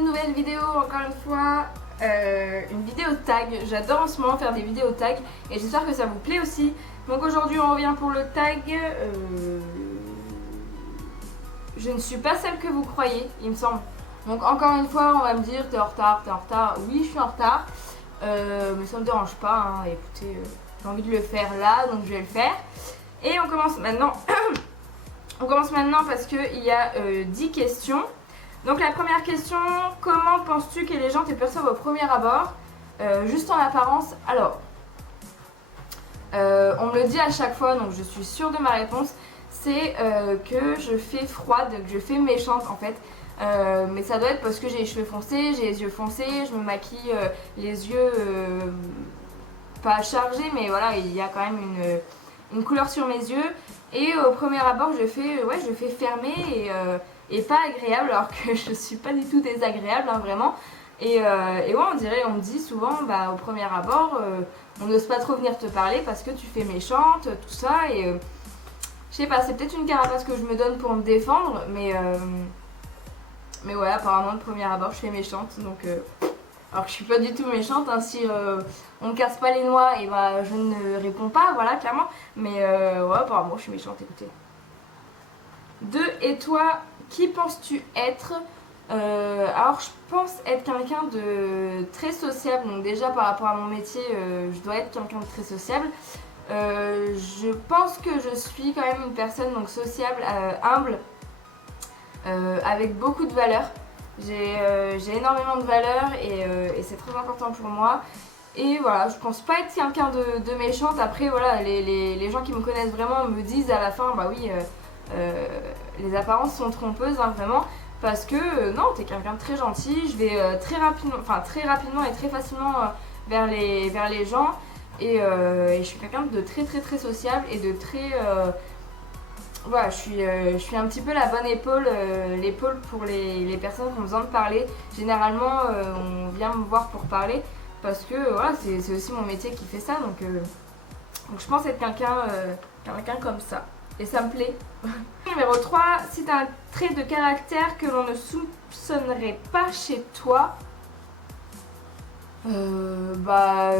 une nouvelle vidéo, encore une fois, une vidéo tag. J'adore en ce moment faire des vidéos tag et j'espère que ça vous plaît aussi. Donc aujourd'hui on revient pour le tag. Je ne suis pas celle que vous croyez, il me semble. Donc encore une fois on va me dire t'es en retard, t'es en retard. Oui, je suis en retard, mais ça me dérange pas, hein. Écoutez, j'ai envie de le faire là, donc je vais le faire. Et on commence maintenant. On commence maintenant parce qu'il y a 10 questions. Donc la première question, comment penses-tu que les gens te perçoivent au premier abord, juste en apparence? Alors, on me le dit à chaque fois, donc je suis sûre de ma réponse, c'est que je fais froide, que je fais méchante en fait. Mais ça doit être parce que j'ai les cheveux foncés, j'ai les yeux foncés, je me maquille les yeux pas chargés, mais voilà, il y a quand même une couleur sur mes yeux. Et au premier abord, je fais fermé et pas agréable, alors que je suis pas du tout désagréable, hein, vraiment. Et ouais, on me dit souvent, bah, au premier abord, on n'ose pas trop venir te parler parce que tu fais méchante, tout ça. Et je sais pas, c'est peut-être une carapace que je me donne pour me défendre, mais ouais, apparemment, le premier abord, je fais méchante, donc. Alors que je suis pas du tout méchante, hein, si on me casse pas les noix, et bah je ne réponds pas, voilà, clairement. Mais ouais, apparemment je suis méchante, écoutez. 2. Et toi, qui penses-tu être? Alors je pense être quelqu'un de très sociable, donc déjà par rapport à mon métier, je dois être quelqu'un de très sociable. Je pense que je suis quand même une personne donc sociable, humble, avec beaucoup de valeurs. J'ai énormément de valeurs et c'est très important pour moi. Et voilà, je pense pas être quelqu'un de méchante. Après, voilà, les gens qui me connaissent vraiment me disent à la fin, bah oui, les apparences sont trompeuses, hein, vraiment. Parce que non, t'es quelqu'un de très gentil. Je vais très rapidement et très facilement vers les gens. Et je suis quelqu'un de très très très sociable et de très. Voilà, je suis un petit peu la bonne épaule, l'épaule pour les personnes qui ont besoin de parler. Généralement, on vient me voir pour parler parce que voilà, c'est aussi mon métier qui fait ça. Donc je pense être quelqu'un comme ça. Et ça me plaît. Numéro 3, si tu as un trait de caractère que l'on ne soupçonnerait pas chez toi, pas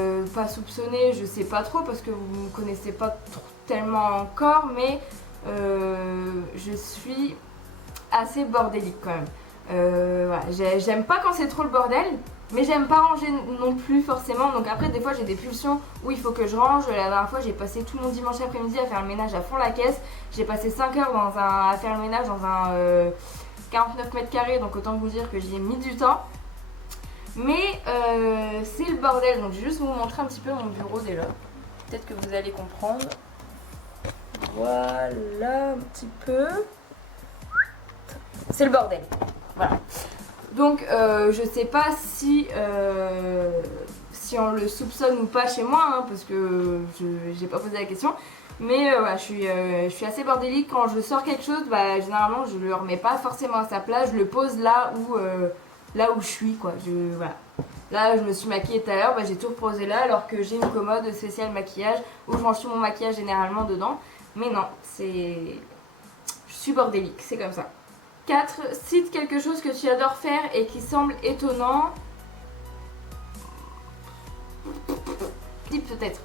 soupçonner, je sais pas trop parce que vous ne me connaissez pas tellement encore, mais je suis assez bordélique quand même. Voilà. J'aime pas quand c'est trop le bordel, mais j'aime pas ranger non plus forcément. Donc après, des fois, j'ai des pulsions où il faut que je range. La dernière fois, j'ai passé tout mon dimanche après-midi à faire le ménage à fond la caisse. J'ai passé 5 heures à faire le ménage dans un 49 mètres carrés, donc autant vous dire que j'y ai mis du temps. Mais c'est le bordel, donc je vais juste vous montrer un petit peu mon bureau déjà. Peut-être que vous allez comprendre. Voilà, un petit peu. C'est le bordel. Voilà. Donc, je sais pas si on le soupçonne ou pas chez moi, hein, parce que j'ai pas posé la question. Mais voilà, je suis assez bordélique. Quand je sors quelque chose, bah, généralement, je le remets pas forcément à sa place. Je le pose là où je suis, quoi. Voilà. Là, je me suis maquillée tout à l'heure, bah, j'ai tout reposé là, alors que j'ai une commode spéciale maquillage où je range tout mon maquillage généralement dedans. Mais non, je suis bordélique, c'est comme ça. 4. Cite quelque chose que tu adores faire et qui semble étonnant. Peut-être.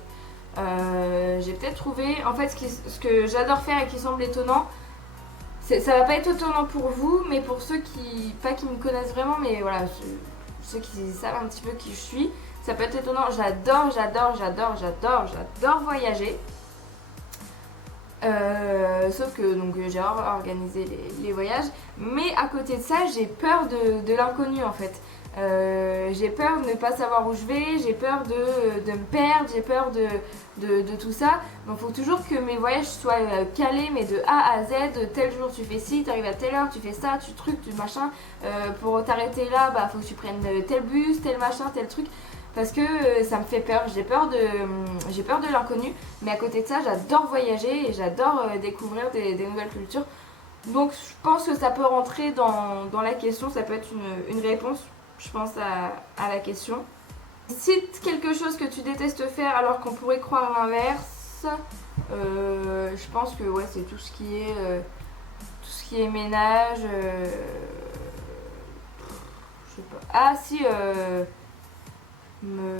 J'ai peut-être trouvé, en fait, ce que j'adore faire et qui semble étonnant. Ça va pas être étonnant pour vous, mais pour ceux pas qui me connaissent vraiment, mais voilà, ceux qui savent un petit peu qui je suis, ça peut être étonnant. J'adore voyager. Sauf que donc j'ai organisé les voyages, mais à côté de ça j'ai peur de l'inconnu en fait. J'ai peur de ne pas savoir où je vais, j'ai peur de me perdre, j'ai peur de tout ça. Donc il faut toujours que mes voyages soient calés, mais de A à Z. Tel jour tu fais ci, tu arrives à telle heure, tu fais ça, tu trucs, tu machin. Pour t'arrêter là, bah faut que tu prennes tel bus, tel machin, tel truc. Parce que ça me fait peur, j'ai peur de l'inconnu, mais à côté de ça j'adore voyager et j'adore découvrir des nouvelles cultures. Donc je pense que ça peut rentrer dans la question, ça peut être une réponse, je pense, à la question. Cite quelque chose que tu détestes faire alors qu'on pourrait croire l'inverse. Je pense que ouais, c'est tout ce qui est ménage. je sais pas. Ah si, me,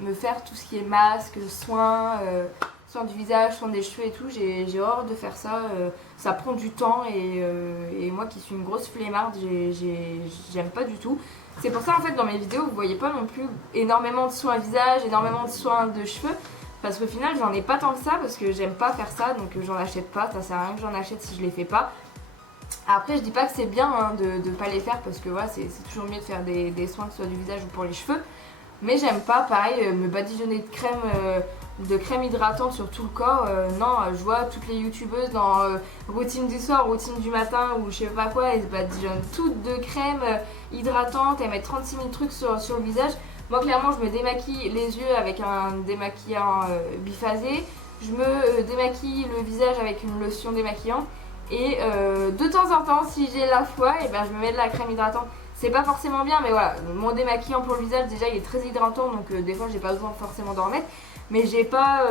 me faire tout ce qui est masque, soins, soins du visage, soins des cheveux et tout, j'ai horreur de faire ça. Ça prend du temps et moi qui suis une grosse flemmarde, j'aime pas du tout. C'est pour ça en fait dans mes vidéos vous voyez pas non plus énormément de soins visage, énormément de soins de cheveux. Parce qu'au final j'en ai pas tant que ça parce que j'aime pas faire ça donc j'en achète pas, ça sert à rien que j'en achète si je les fais pas. Après je dis pas que c'est bien hein, de pas les faire parce que voilà, c'est toujours mieux de faire des soins que ce soit du visage ou pour les cheveux. Mais j'aime pas pareil me badigeonner de crème hydratante sur tout le corps. Non, je vois toutes les youtubeuses dans routine du soir, routine du matin ou je sais pas quoi, elles se badigeonnent toutes de crème hydratante, elles mettent 36 000 trucs sur le visage. Moi clairement je me démaquille les yeux avec un démaquillant biphasé, je me démaquille le visage avec une lotion démaquillante et de temps en temps si j'ai la foi et ben, je me mets de la crème hydratante. C'est pas forcément bien mais voilà, mon démaquillant pour le visage déjà il est très hydratant donc des fois j'ai pas besoin forcément d'en remettre. Mais j'ai pas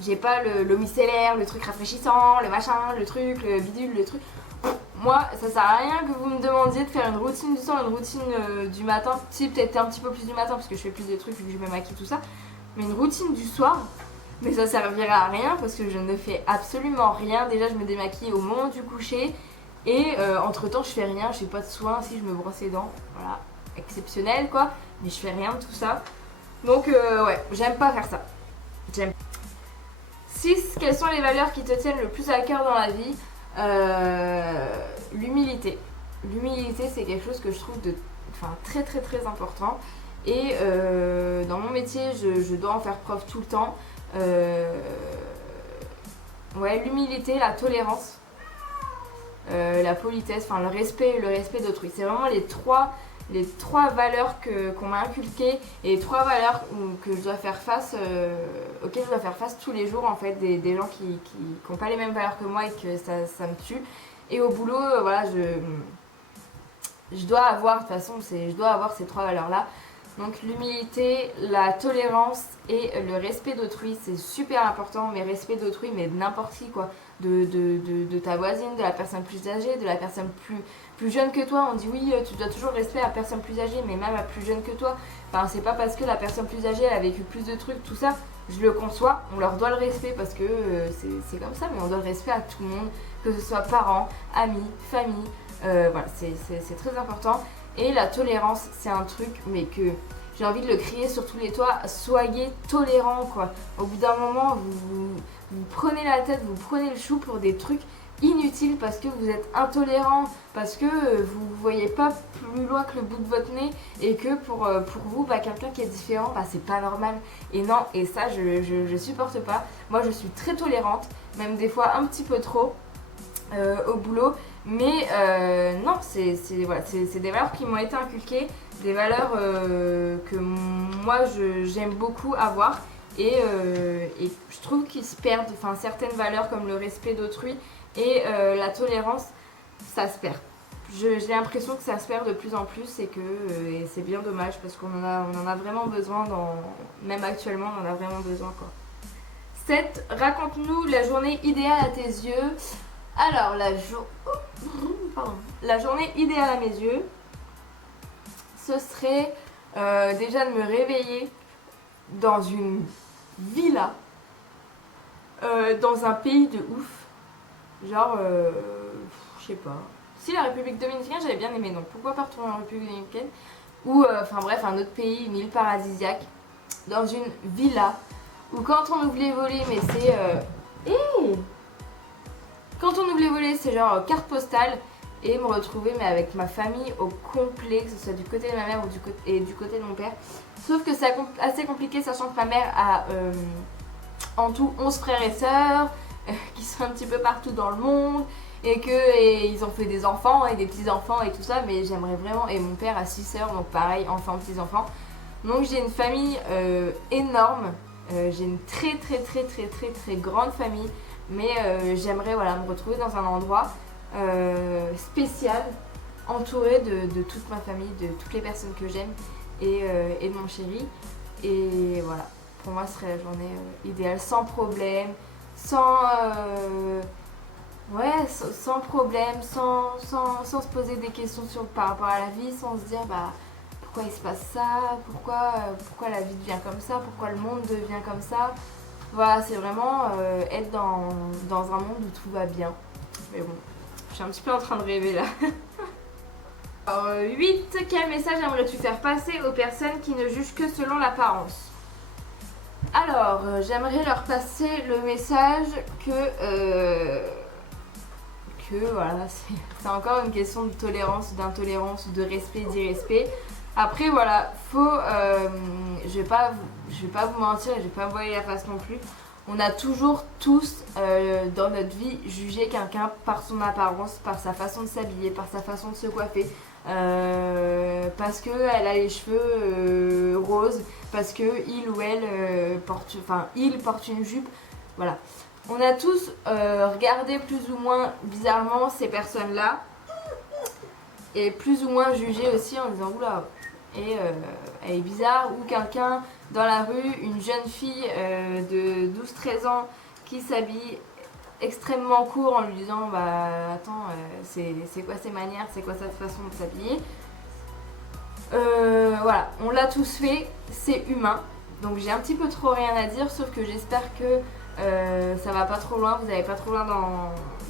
le micellaire, le truc rafraîchissant, le machin, le truc, le bidule, le truc. Moi, ça sert à rien que vous me demandiez de faire une routine du soir, une routine du matin. Si, peut-être un petit peu plus du matin parce que je fais plus de trucs vu que je me maquille tout ça. Mais une routine du soir, mais ça servira à rien parce que je ne fais absolument rien. Déjà, je me démaquille au moment du coucher. Et entre temps, je fais rien, je fais pas de soins. Si, je me brosse les dents, voilà, exceptionnel quoi. Mais je fais rien de tout ça. Donc ouais, j'aime pas faire ça. 6. Quelles sont les valeurs qui te tiennent le plus à cœur dans la vie? L'humilité. L'humilité c'est quelque chose que je trouve très très très important. Et dans mon métier je dois en faire preuve tout le temps. Ouais, l'humilité, la tolérance, la politesse, enfin le respect d'autrui. C'est vraiment les trois valeurs qu'on m'a inculquées et les 3 valeurs que je dois faire face, auxquelles je dois faire face tous les jours en fait, des gens qui n'ont pas les mêmes valeurs que moi et que ça me tue. Et au boulot, voilà, je dois avoir, de toute façon, je dois avoir ces 3 valeurs là. Donc l'humilité, la tolérance et le respect d'autrui, c'est super important, mais respect d'autrui, mais de n'importe qui quoi. De ta voisine, de la personne plus âgée, de la personne plus jeune que toi. On dit oui, tu dois toujours respect à la personne plus âgée, mais même à plus jeune que toi. Enfin, c'est pas parce que la personne plus âgée elle a vécu plus de trucs, tout ça, je le conçois, on leur doit le respect parce que c'est comme ça, mais on doit le respect à tout le monde, que ce soit parents, amis, famille, voilà, c'est très important. Et la tolérance, c'est un truc, mais que j'ai envie de le crier sur tous les toits, soyez tolérants quoi. Au bout d'un moment, vous prenez la tête, vous prenez le chou pour des trucs inutiles parce que vous êtes intolérant, parce que vous voyez pas plus loin que le bout de votre nez et que pour vous, quelqu'un qui est différent, c'est pas normal. Et non, et ça, je supporte pas. Moi, je suis très tolérante, même des fois un petit peu trop au boulot. Mais non, c'est voilà, des valeurs qui m'ont été inculquées, des valeurs que moi j'aime beaucoup avoir et je trouve qu'ils se perdent, enfin certaines valeurs comme le respect d'autrui et la tolérance, ça se perd. J'ai l'impression que ça se perd de plus en plus et c'est bien dommage parce qu'on en a vraiment besoin, même actuellement on en a vraiment besoin quoi. 7. Raconte-nous la journée idéale à tes yeux. Alors, la journée idéale à mes yeux, ce serait déjà de me réveiller dans une villa, dans un pays de ouf. Genre, je sais pas. Si la République Dominicaine, j'avais bien aimé, donc pourquoi pas retourner en République Dominicaine? Ou, enfin bref, un autre pays, une île paradisiaque, dans une villa, où quand on ouvre les volets, mais c'est... Quand on ouvre les volets, c'est genre carte postale et me retrouver mais avec ma famille au complet, que ce soit du côté de ma mère ou du côté de mon père. Sauf que c'est assez compliqué sachant que ma mère a en tout 11 frères et sœurs qui sont un petit peu partout dans le monde et ils ont fait des enfants et des petits-enfants et tout ça, mais j'aimerais vraiment, et mon père a 6 sœurs donc pareil, enfants, petits-enfants. Donc j'ai une famille énorme, j'ai une très très très très très très grande famille. Mais j'aimerais voilà, me retrouver dans un endroit spécial, entouré de toute ma famille, de toutes les personnes que j'aime et de mon chéri. Et voilà, pour moi ce serait la journée idéale, sans problème, sans ouais, sans problème, sans se poser des questions par rapport à la vie, sans se dire bah pourquoi il se passe ça, pourquoi la vie devient comme ça, pourquoi le monde devient comme ça. Voilà, c'est vraiment être dans un monde où tout va bien. Mais bon, je suis un petit peu en train de rêver là. Alors, 8. Quel message aimerais-tu faire passer aux personnes qui ne jugent que selon l'apparence? Alors, j'aimerais leur passer le message que voilà, c'est encore une question de tolérance, d'intolérance, de respect, d'irrespect. Après, voilà, je vais pas vous mentir et je vais pas vous voiler la face non plus. On a toujours tous dans notre vie jugé quelqu'un par son apparence, par sa façon de s'habiller, par sa façon de se coiffer, parce qu'elle a les cheveux roses, parce que il ou elle il porte une jupe, voilà. On a tous regardé plus ou moins bizarrement ces personnes-là et plus ou moins jugé aussi en disant oula, et elle est bizarre, ou quelqu'un dans la rue, une jeune fille de 12-13 ans qui s'habille extrêmement court en lui disant bah attends, c'est quoi ces manières, c'est quoi cette façon de s'habiller. Voilà, on l'a tous fait, c'est humain, donc j'ai un petit peu trop rien à dire, sauf que j'espère que ça va pas trop loin, vous n'allez pas trop loin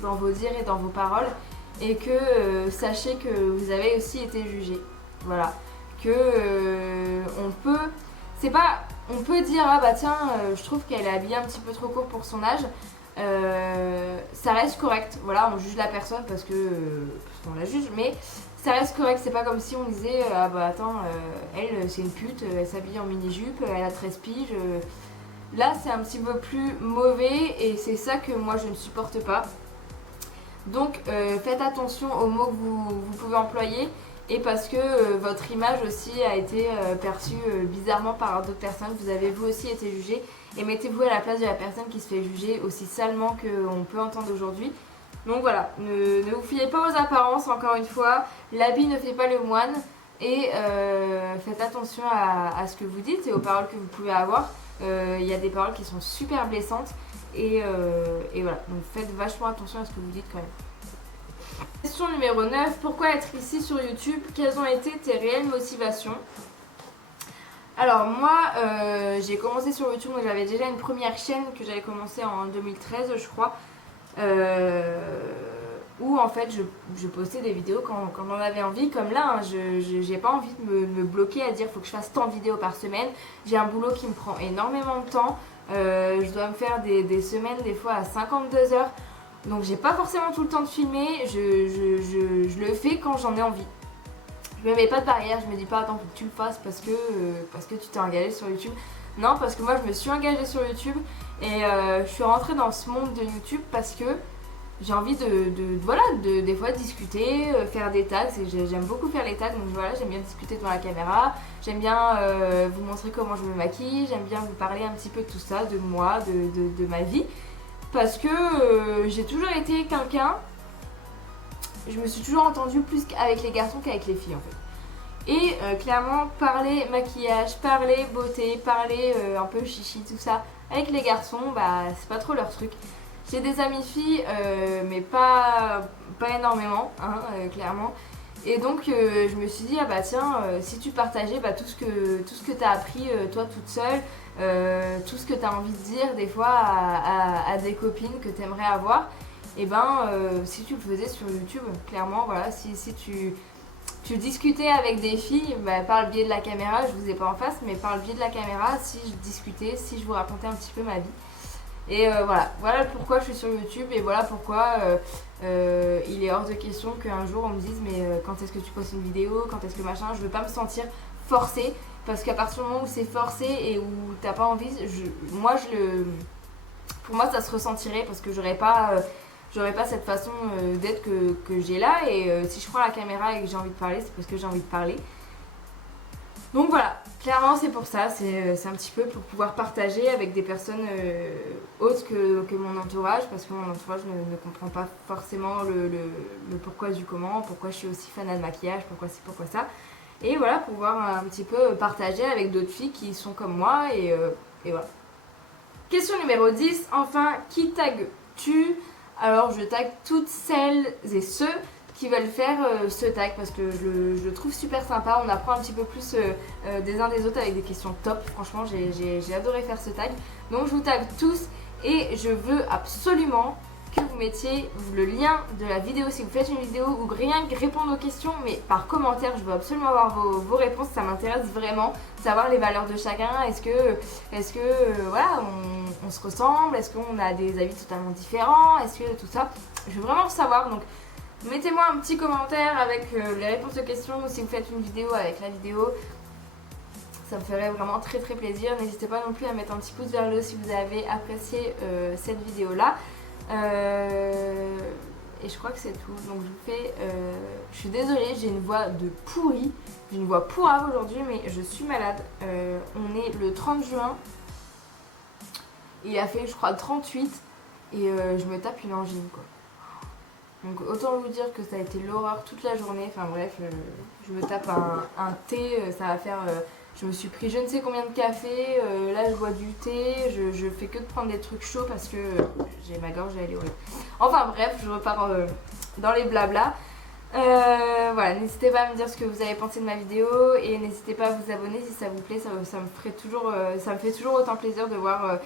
dans vos dires et dans vos paroles, et que sachez que vous avez aussi été jugé. Voilà, que on peut dire ah bah tiens, je trouve qu'elle est habillée un petit peu trop court pour son âge. Ça reste correct, voilà, on juge la personne parce qu'on la juge, mais ça reste correct, c'est pas comme si on disait ah bah attends, elle c'est une pute, elle s'habille en mini-jupe, elle a 13 piges. Là c'est un petit peu plus mauvais et c'est ça que moi je ne supporte pas. Donc faites attention aux mots que vous pouvez employer, et parce que votre image aussi a été perçue bizarrement par d'autres personnes, vous avez vous aussi été jugé, et mettez-vous à la place de la personne qui se fait juger aussi salement qu'on peut entendre aujourd'hui. Donc voilà, ne vous fiez pas aux apparences, encore une fois, l'habit ne fait pas le moine, et faites attention à ce que vous dites et aux paroles que vous pouvez avoir. Il y a des paroles qui sont super blessantes, et voilà, donc faites vachement attention à ce que vous dites quand même. Question numéro 9. Pourquoi être ici sur YouTube? Quelles ont été tes réelles motivations? Alors moi, j'ai commencé sur YouTube, donc j'avais déjà une première chaîne que j'avais commencé en 2013 je crois, où en fait je postais des vidéos quand on avait envie, comme là, hein, j'ai pas envie de me bloquer à dire faut que je fasse tant de vidéos par semaine. J'ai un boulot qui me prend énormément de temps, je dois me faire des semaines des fois à 52 heures. Donc j'ai pas forcément tout le temps de filmer, je le fais quand j'en ai envie. Je me mets pas de barrière, je me dis pas attends faut que tu le fasses parce que tu t'es engagé sur YouTube. Non, parce que moi je me suis engagée sur YouTube, et je suis rentrée dans ce monde de YouTube parce que j'ai envie de des fois discuter, faire des tags, et j'aime beaucoup faire les tags, donc voilà, j'aime bien discuter devant la caméra, j'aime bien vous montrer comment je me maquille, j'aime bien vous parler un petit peu de tout ça, de moi, de ma vie. Parce que j'ai toujours été quelqu'un, je me suis toujours entendue plus avec les garçons qu'avec les filles en fait. Et clairement, parler maquillage, parler beauté, parler un peu chichi, tout ça, avec les garçons, bah c'est pas trop leur truc. J'ai des amies filles, mais pas énormément, clairement. Et donc je me suis dit ah bah tiens, si tu partageais tout ce que t'as appris toi toute seule, tout ce que t'as envie de dire des fois à des copines que t'aimerais avoir, et ben si tu le faisais sur YouTube, clairement voilà, si tu discutais avec des filles, par le biais de la caméra, je vous ai pas en face, mais par le biais de la caméra, si je discutais, si je vous racontais un petit peu ma vie. Et voilà pourquoi je suis sur YouTube, et voilà pourquoi il est hors de question qu'un jour on me dise mais quand est-ce que tu postes une vidéo, quand est-ce que machin, je veux pas me sentir forcée, parce qu'à partir du moment où c'est forcé et où t'as pas envie, pour moi ça se ressentirait, parce que j'aurais pas cette façon d'être que j'ai là, et si je prends la caméra et que j'ai envie de parler, c'est parce que j'ai envie de parler. Donc voilà, clairement c'est pour ça, c'est un petit peu pour pouvoir partager avec des personnes autres que mon entourage, parce que mon entourage ne comprend pas forcément le pourquoi du comment, pourquoi je suis aussi fan de maquillage, pourquoi ci, pourquoi ça. Et voilà, pouvoir un petit peu partager avec d'autres filles qui sont comme moi, et voilà. Question numéro 10, enfin, qui tagues-tu? alors je tag toutes celles et ceux qui veulent faire ce tag parce que je le trouve super sympa. On apprend un petit peu plus des uns des autres avec des questions top. Franchement, j'ai adoré faire ce tag. Donc je vous tag tous et je veux absolument que vous mettiez le lien de la vidéo si vous faites une vidéo ou rien que répondre aux questions, mais par commentaire. Je veux absolument avoir vos réponses, ça m'intéresse vraiment, savoir les valeurs de chacun. Est-ce que voilà, on se ressemble, est-ce qu'on a des avis totalement différents, est-ce que tout ça, je veux vraiment le savoir. Donc mettez-moi un petit commentaire avec les réponses aux questions ou si vous faites une vidéo avec la vidéo. Ça me ferait vraiment très plaisir. N'hésitez pas non plus à mettre un petit pouce vers le haut si vous avez apprécié cette vidéo là. Et je crois que c'est tout. Donc je vous fais. Je suis désolée, j'ai une voix de pourrie. J'ai une voix pourrave aujourd'hui, mais je suis malade. On est le 30 juin. Il a fait, je crois, 38. Et je me tape une angine, quoi. Donc autant vous dire que ça a été l'horreur toute la journée. Enfin bref, je me tape un thé. Ça va faire. Je me suis pris je ne sais combien de café, là je bois du thé, je fais que de prendre des trucs chauds parce que j'ai ma gorge, elle est horrible. Enfin bref, je repars dans les blablas. Voilà, n'hésitez pas à me dire ce que vous avez pensé de ma vidéo et n'hésitez pas à vous abonner si ça vous plaît, ça me fait toujours autant plaisir de voir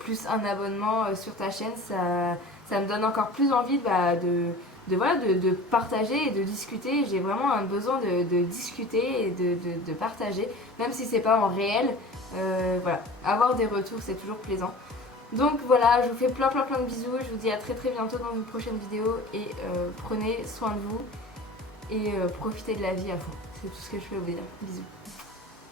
plus un abonnement sur ta chaîne. Ça me donne encore plus envie de partager et de discuter. J'ai vraiment un besoin de discuter et de partager, même si c'est pas en réel. Voilà, avoir des retours c'est toujours plaisant. Donc voilà, je vous fais plein de bisous. Je vous dis à très bientôt dans une prochaine vidéo et prenez soin de vous et profitez de la vie à fond. C'est tout ce que je peux vous dire. Bisous.